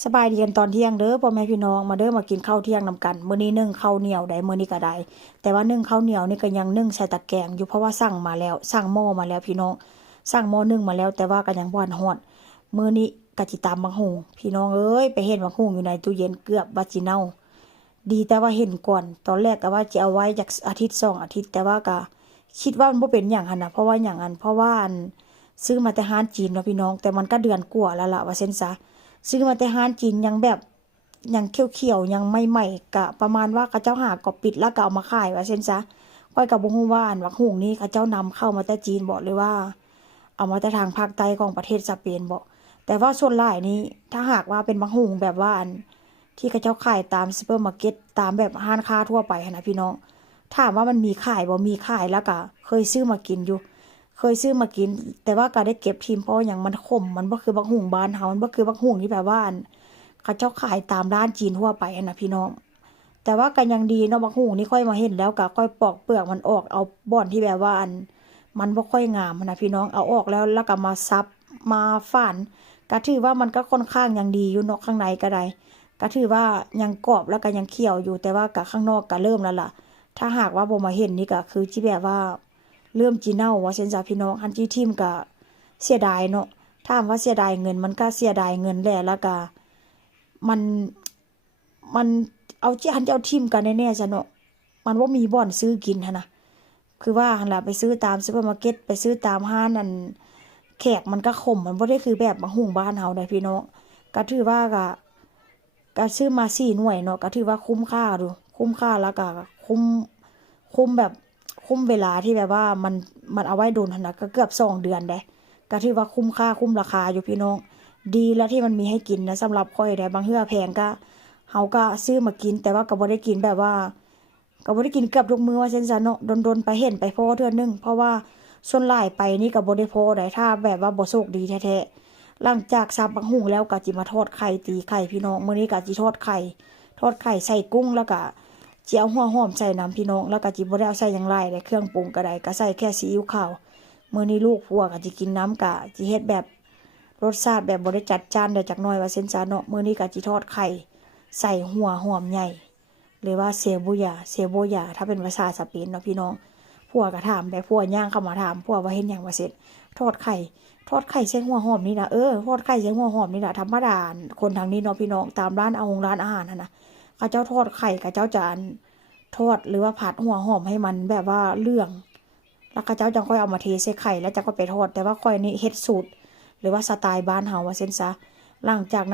สบายดีกันตอนเที่ยงเด้อพ่อแม่พี่น้องมาเด้อมากินข้าวเที่ยงนำกันมื้อนี้นึ่งข้าวเหนียวได้มื้อนี้ก็ได้แต่ว่านึ่งข้าวเหนียวนี่ก็ยังนึ่งใส่ตะแกรงอยู่เพราะว่าสั่งมาแล้วสั่งหม้อมาแล้วพี่น้องสั่งหม้อนึ่งมาแล้วแต่ว่าก็ยังบ่ทันฮอดมื้อนี้ก็สิตำบักหุ่งพี่น้องเอ้ยไปเห็นบักหุ่งอยู่ในตู้เย็นเกือบว่าสิเน่าดีแต่ว่าเห็นก่อนตอนแรกก็ว่าจะเอาไว้จักอาทิตย์2อาทิตย์แต่ว่าก็คิดว่ามันบ่เป็นหยังหั่นน่ะเพราะว่าหยังเพราะว่าซื้อมาแต่ร้านจีนเนาะพี่น้องแต่มันก็เดือนกว่าแล้วล่ะว่าเซ็นซะ ซื้อมาแต่ร้านจีนยังแบบยังเขียวๆยังไม่ใหม่กะประมาณว่าเขาเจ้าหาก็ปิดแล้วก็เอามาขายว่าเช่นซะค่อยกับบ่ฮู้ว่าอันวักหุ่งนี้เขาเจ้านำเข้ามาแต่จีนบ่หรือว่าเอามาแต่ทางภาคใต้ของประเทศสเปนบ่แต่ว่าส่วนหลายนี้ถ้าหากว่าเป็นวักหุ่งแบบว่าอันที่เขาเจ้าขายตามซุปเปอร์มาร์เก็ตตามแบบร้านค้าทั่วไปนะพี่น้องถามว่ามันมีขายบ่มีขายแล้วก็เคยซื้อมากินอยู่ เคยซื้อมากินแต่ว่าก็ได้เก็บทิมเพราะอย่างมันขมมันบ่คือบักหุ่งบ้านเฮามันบ่คือบักหุ่งที่แบบว่าอันเขาเจ้าขายตามร้านจีนทั่วไปนะพี่น้องแต่ว่าก็ยังดีเนาะบักหุ่งนี่ค่อยมาเห็นแล้วก็ค่อยปอกเปลือกมันออกเอาบ่อนที่แบบว่าอันมันบ่ค่อยงามนะพี่น้องเอาออกแล้วก็มาซับมาฝานก็ถือว่ามันก็ค่อนข้างยังดีอยู่เนาะข้างในก็ได้ก็ถือว่ายังกรอบแล้วก็ยังเคี่ยวอยู่แต่ว่าก็ข้างนอกก็เริ่มแล้วล่ะถ้าหากว่าบ่มาเห็นนี่ก็คือที่แบบว่า เริ่มจีเน่าว่าเช่นจ้าพี่น้องอันที่ทิมก็เสียดายเนาะถามว่าเสียดายเงินมันก็เสียดายเงินแหละแล้วก็มันมันเอาที่อันที่เอาทิมกันแน่ๆจ้ะเนาะมันว่ามีบ่อนซื้อกินหั่นน่ะคือว่าหั่นล่ะไปซื้อตามซุปเปอร์มาร์เก็ตไปซื้อตามห้างนั่นแขกมันก็ขมมันบ่ได้คือแบบมะฮุ่งบ้านเฮาได้พี่น้องก็ถือว่าก็ซื้อมา4หน่วยเนาะก็ถือว่าคุ้มค่าดูคุ้มค่าแล้วก็คุ้มแบบคุ้มเวลาที่แบบว่ามันเอาไว้โดนหั่นน่ะก็เกือบ2 เดือนเด้ก็ถือว่าคุ้มค่าคุ้มราคาอยู่พี่น้องดีแล้วที่มันมีให้กินนะสำหรับข้อยได้บางเทื่อแพงก็เฮาก็ซื้อมากินแต่ว่าก็บ่ได้กินแบบว่าก็บ่ได้กินเกือบทุกมื้อว่าซั่นซะเนาะดนๆไปเห็นไปพ้อเทื่อนึงเพราะว่าส่วนหลายไปนี่ก็บ่ได้พ้อได้ถ้าแบบว่าบ่โชคดีแท้ๆ หลังจากสับบักหุ่งแล้วก็จิมาทอดไข่ตีไข่พี่น้องมื้อนี้ก็จิทอดไข่ใส่กุ้งแล้วก็จิเอาหัวหอมใส่น้ำพี่น้องแล้วก็จิบ่ได้เอาใส่หยังหลายเลยเครื่องปรุงก็ได้ก็ใส่แค่ซีอิ๊วขาวมื้อนี้ลูกผัวก็จิกินน้ำกะจิเฮ็ดแบบรสชาติแบบบ่ได้จัดจ้านเด้อจักหน่อยว่าเซ็นซาเนาะมื้อนี้ก็จิทอดไข่ใส่หัวหอมใหญ่หรือว่าเซโบยาถ้าเป็นภาษาสเปนเนาะพี่น้องผัวก็ถามได้ผัวย่างเข้ามาถามผัวว่าเฮ็ดหยังว่าเสร็จทอดไข่ ทอดไข่ใส่หัวหอมนี่นะทอดไข่ใส่หัวหอมนี่นะธรรมดาคนทางนี้เนาะพี่น้องตามร้านอาหารนะเขาเจ้าทอดไข่เขาเจ้าจะทอดหรือว่าผัดหัวหอมให้มันแบบว่าเหลืองแล้วเขาเจ้าจังค่อยเอามาเทใส่ไข่แล้วจะก็ไปทอดแต่ว่าค่อยนี่เฮ็ดสูตรหรือว่าสไตล์บ้านเฮาว่าเส้นซะหลังจากนั้น